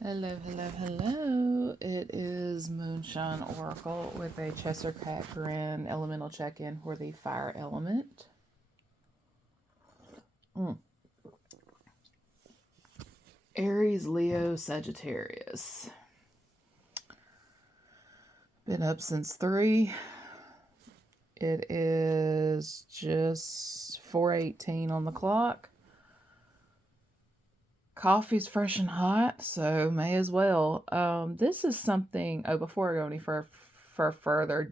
Hello, hello, hello. It is Moonshine Oracle with a Cheshire Cat Grin elemental check-in for the fire element. Aries, Leo, Sagittarius. Been up since 3. It is just 4:18 on the clock. Coffee's fresh and hot, so may as well. This is something. Oh, before I go any further,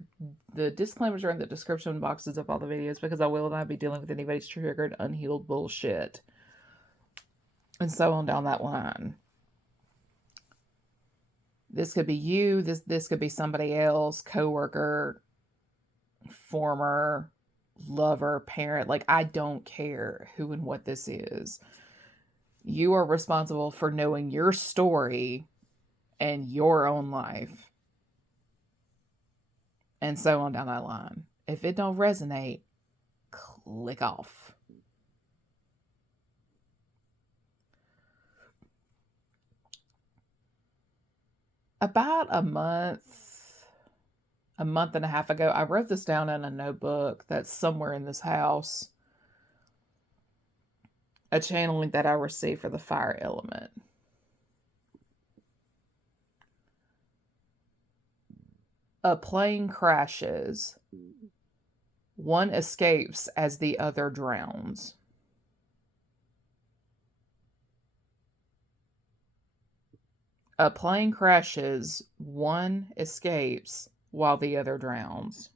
the disclaimers are in the description boxes of all the videos because I will not be dealing with anybody's triggered, unhealed bullshit, and so on down that line. This could be you. This could be somebody else, coworker, former lover, parent. Like, I don't care who and what this is. You are responsible for knowing your story and your own life, and so on down that line. If it don't resonate, click off. About a month and a half ago, I wrote this down in a notebook that's somewhere in this house. A channeling that I received for the fire element. A plane crashes. One escapes as the other drowns. A plane crashes. One escapes while the other drowns.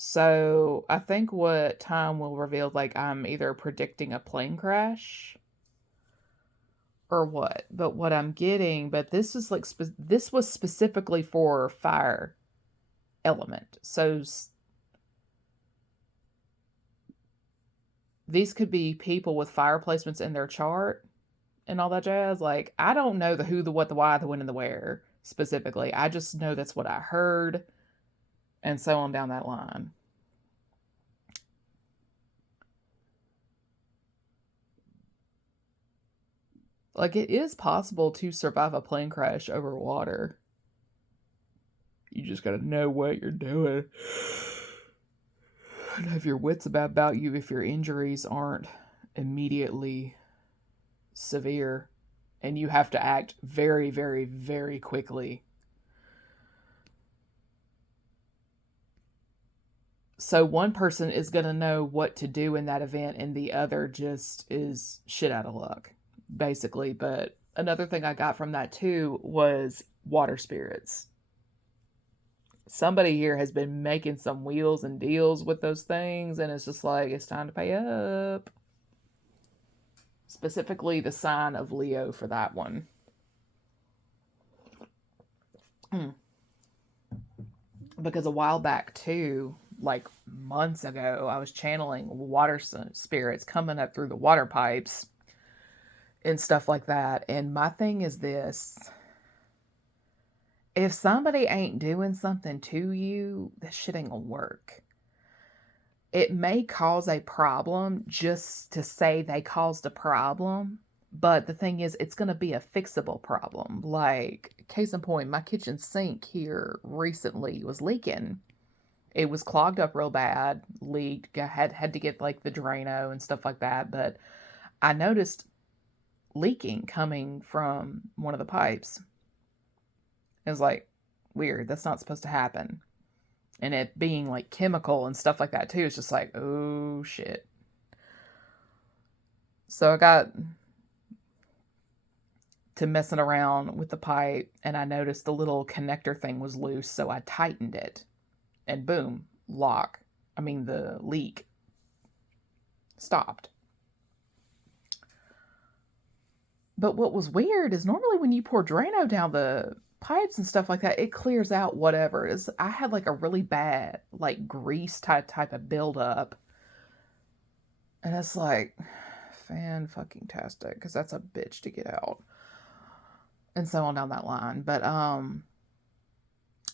So I think what time will reveal, like, I'm either predicting a plane crash or what. But what I'm getting, but this is like, this was specifically for fire element. So these could be people with fire placements in their chart and all that jazz. Like, I don't know the who, the what, the why, the when, and the where specifically. I just know that's what I heard, and so on down that line. Like, it is possible to survive a plane crash over water. You just gotta know what you're doing and have your wits about you if your injuries aren't immediately severe and you have to act very, very, very quickly. So one person is going to know what to do in that event and the other just is shit out of luck, basically. But another thing I got from that too was water spirits. Somebody here has been making some wheels and deals with those things, and it's just like, it's time to pay up. Specifically the sign of Leo for that one. Because a while back too, like months ago, I was channeling water spirits coming up through the water pipes and stuff like that. And my thing is this: if somebody ain't doing something to you, that shit ain't gonna work. It may cause a problem just to say they caused a problem, but the thing is, it's going to be a fixable problem. Like, case in point, my kitchen sink here recently was leaking. It was clogged up real bad, leaked, had to get like the Drano and stuff like that. But I noticed leaking coming from one of the pipes. It was like, weird. That's not supposed to happen. And it being like chemical and stuff like that too, it's just like, oh shit. So I got to messing around with the pipe and I noticed the little connector thing was loose, so I tightened it. And boom, the leak stopped. But what was weird is normally when you pour Drano down the pipes and stuff like that, it clears out whatever it is. I had like a really bad, like, grease type of buildup. And it's like, fan fucking tastic, because that's a bitch to get out. And so on down that line. But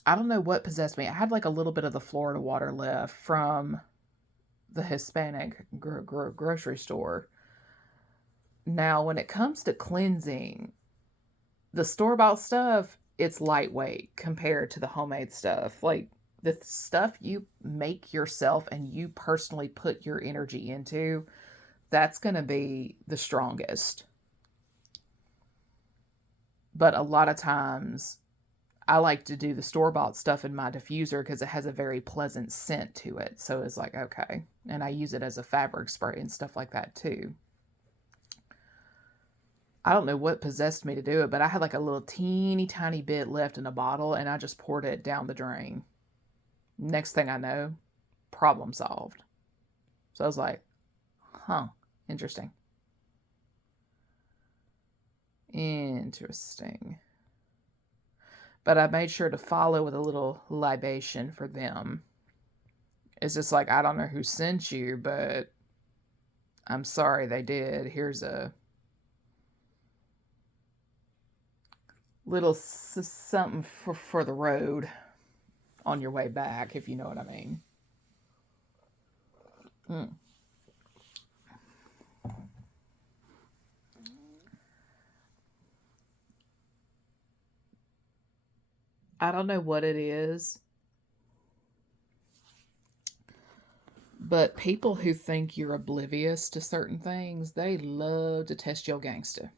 I don't know what possessed me. I had like a little bit of the Florida water left from the Hispanic grocery store. Now, when it comes to cleansing, the store-bought stuff, it's lightweight compared to the homemade stuff. Like the stuff you make yourself and you personally put your energy into, that's going to be the strongest. But a lot of times I like to do the store-bought stuff in my diffuser because it has a very pleasant scent to it. So it's like, okay. And I use it as a fabric spray and stuff like that too. I don't know what possessed me to do it, but I had like a little teeny tiny bit left in a bottle and I just poured it down the drain. Next thing I know, problem solved. So I was like, huh, interesting. Interesting. But I made sure to follow with a little libation for them. It's just like, I don't know who sent you, but I'm sorry they did. Here's a little something for the road on your way back, if you know what I mean. I don't know what it is, but people who think you're oblivious to certain things, they love to test your gangster.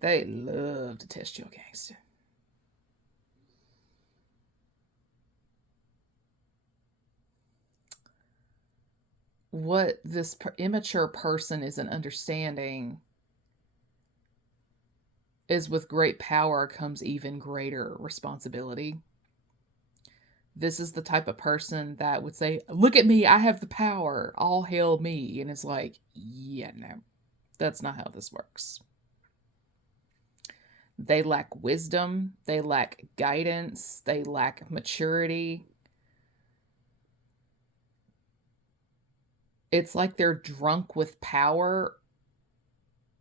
They love to test your gangster. What this immature person isn't understanding is with great power comes even greater responsibility. This is the type of person that would say, look at me, I have the power, all hail me. And it's like, yeah, no, that's not how this works. They lack wisdom, they lack guidance, they lack maturity. It's like they're drunk with power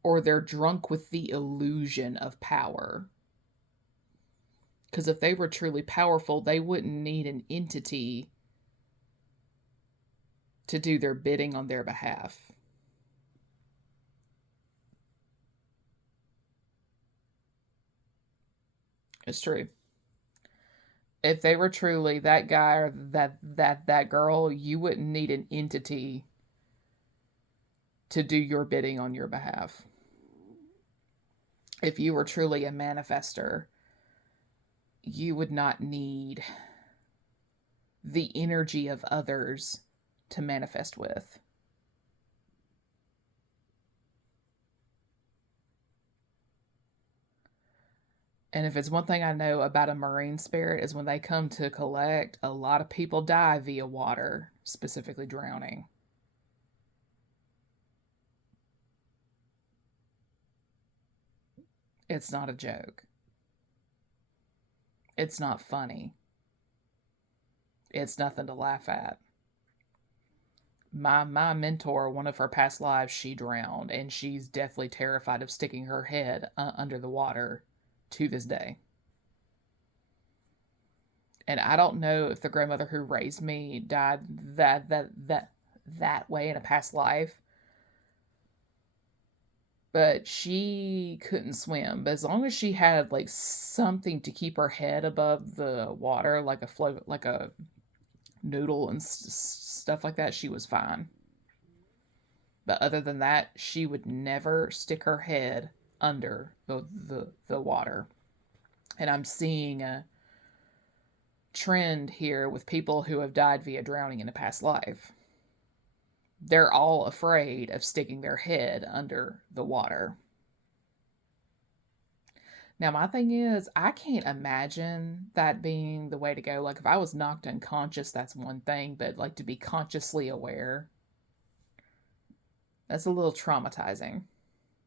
or they're drunk with the illusion of power. Because if they were truly powerful, they wouldn't need an entity to do their bidding on their behalf. It's true. If they were truly that guy or that girl, you wouldn't need an entity to do your bidding on your behalf. If you were truly a manifester, you would not need the energy of others to manifest with. And if it's one thing I know about a marine spirit is when they come to collect, a lot of people die via water, specifically drowning. It's not a joke. It's not funny. It's nothing to laugh at. My mentor, one of her past lives, she drowned, and she's deathly terrified of sticking her head under the water to this day. And I don't know if the grandmother who raised me died that way in a past life, but she couldn't swim. But as long as she had like something to keep her head above the water, like a float, like a noodle and stuff like that, she was fine. But other than that, she would never stick her head under the water. And I'm seeing a trend here with people who have died via drowning in a past life. They're all afraid of sticking their head under the water. Now, my thing is, I can't imagine that being the way to go. Like, if I was knocked unconscious, that's one thing, but like to be consciously aware, that's a little traumatizing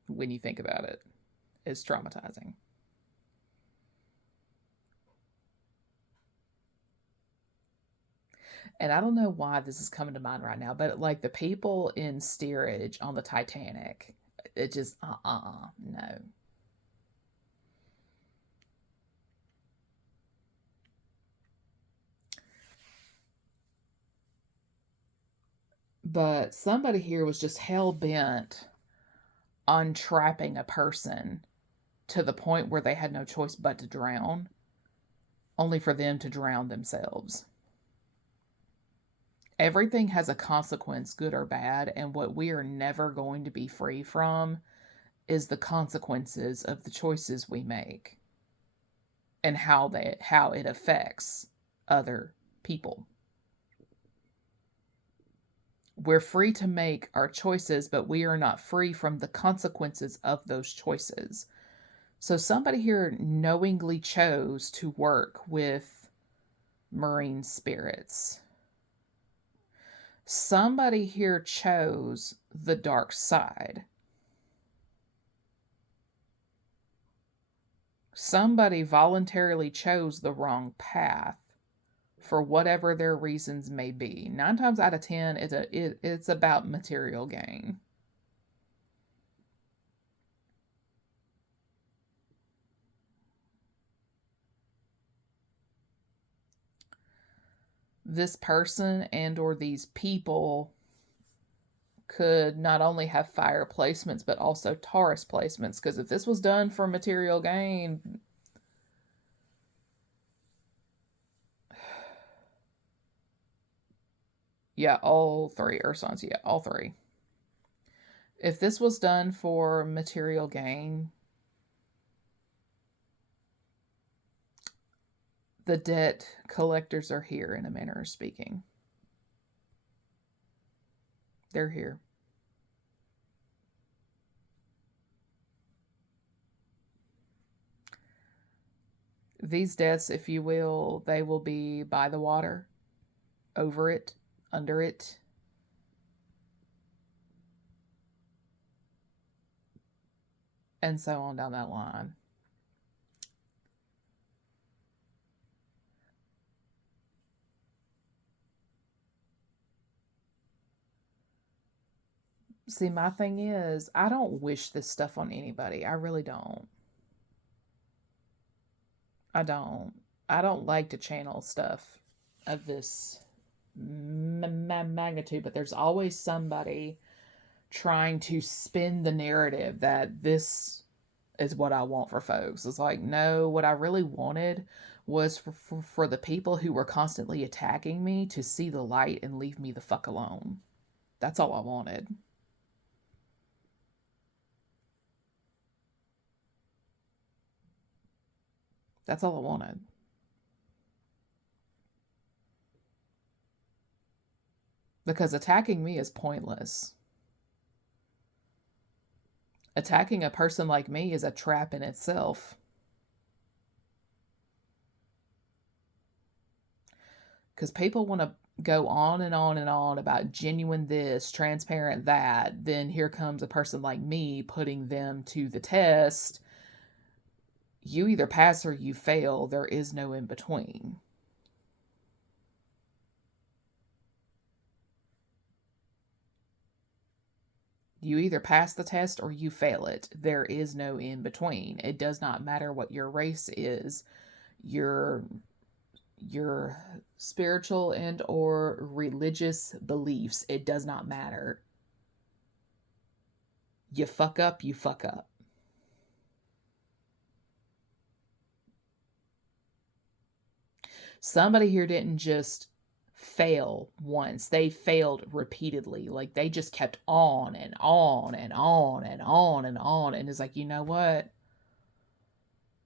when you think about it. It's traumatizing. And I don't know why this is coming to mind right now, but like the people in steerage on the Titanic, it just, no. But somebody here was just hell bent on trapping a person to the point where they had no choice but to drown, only for them to drown themselves. Everything has a consequence, good or bad, and what we are never going to be free from is the consequences of the choices we make and how it affects other people. We're free to make our choices, but we are not free from the consequences of those choices. So somebody here knowingly chose to work with marine spirits. Somebody here chose the dark side. Somebody voluntarily chose the wrong path for whatever their reasons may be. 9 times out of 10, it's about material gain. This person and or these people could not only have fire placements but also Taurus placements, because if this was done for material gain, yeah, all three earth signs, yeah, all three. If this was done for material gain, the debt collectors are here, in a manner of speaking. They're here. These deaths, if you will, they will be by the water, over it, under it. And so on down that line. See, my thing is, I don't wish this stuff on anybody. I really don't. I don't. I don't like to channel stuff of this magnitude, but there's always somebody trying to spin the narrative that this is what I want for folks. It's like, no, what I really wanted was for the people who were constantly attacking me to see the light and leave me the fuck alone. That's all I wanted. That's all I wanted. Because attacking me is pointless. Attacking a person like me is a trap in itself. Because people want to go on and on and on about genuine this, transparent that. Then here comes a person like me putting them to the test. You either pass or you fail. There is no in between. You either pass the test or you fail it. There is no in between. It does not matter what your race is, your spiritual and or religious beliefs. It does not matter. You fuck up, you fuck up. Somebody here didn't just fail once, they failed repeatedly. Like they just kept on and on and on and on and on. And it's like, you know what?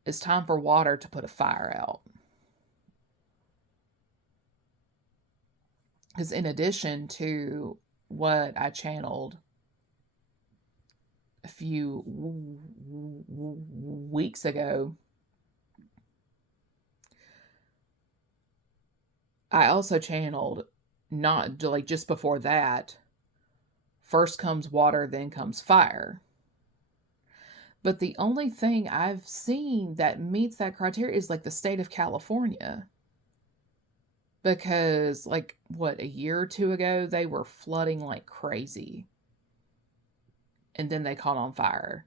It's time for water to put a fire out. Because in addition to what I channeled a few weeks ago, I also channeled, not like just before that, first comes water, then comes fire. But the only thing I've seen that meets that criteria is like the state of California. Because, like, what, a year or two ago, they were flooding like crazy. And then they caught on fire.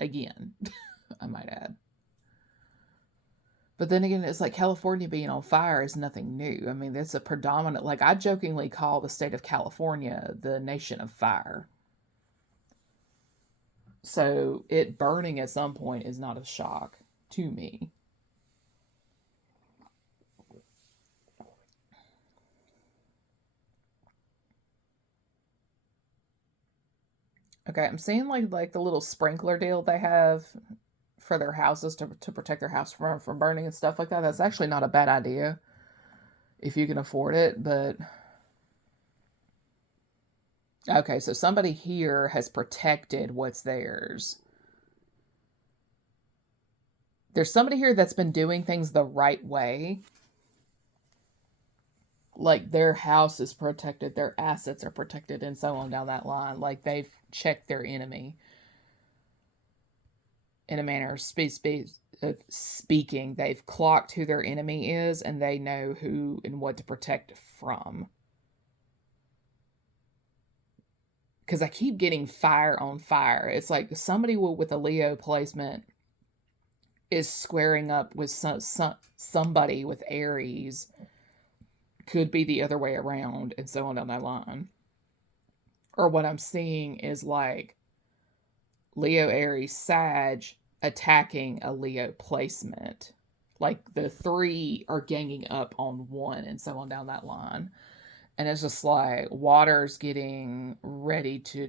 Again, I might add. But then again, it's like California being on fire is nothing new. I mean, it's a predominant, like I jokingly call the state of California the nation of fire. So it burning at some point is not a shock to me. Okay, I'm seeing like the little sprinkler deal they have for their houses to protect their house from burning and stuff like that. That's actually not a bad idea if you can afford it, but okay, so somebody here has protected what's theirs. There's somebody here that's been doing things the right way. Like their house is protected, their assets are protected, and so on down that line. Like they've checked their enemy in a manner of speaking. They've clocked who their enemy is, and they know who and what to protect from. Because I keep getting fire on fire. It's like somebody with a Leo placement is squaring up with somebody with Aries. Could be the other way around, and so on down that line. Or what I'm seeing is like Leo, Aries, Sag attacking a Leo placement. Like the three are ganging up on one, and so on down that line. And it's just like water's getting ready to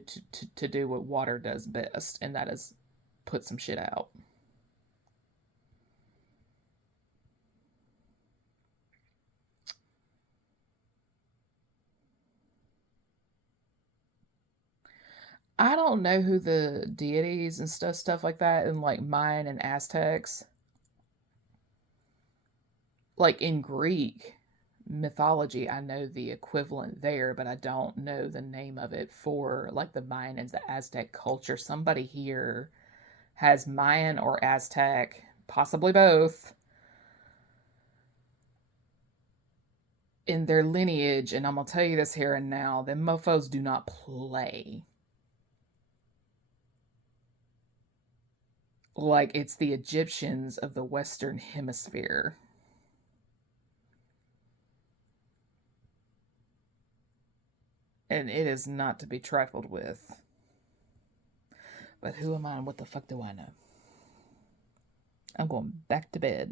do what water does best, and that is put some shit out. I don't know who the deities and stuff like that in like Mayan and Aztecs. Like in Greek mythology, I know the equivalent there, but I don't know the name of it for like the Mayan and the Aztec culture. Somebody here has Mayan or Aztec, possibly both, in their lineage, and I'm gonna tell you this here and now, them mofos do not play. Like it's the Egyptians of the Western Hemisphere. And it is not to be trifled with. But who am I and what the fuck do I know? I'm going back to bed.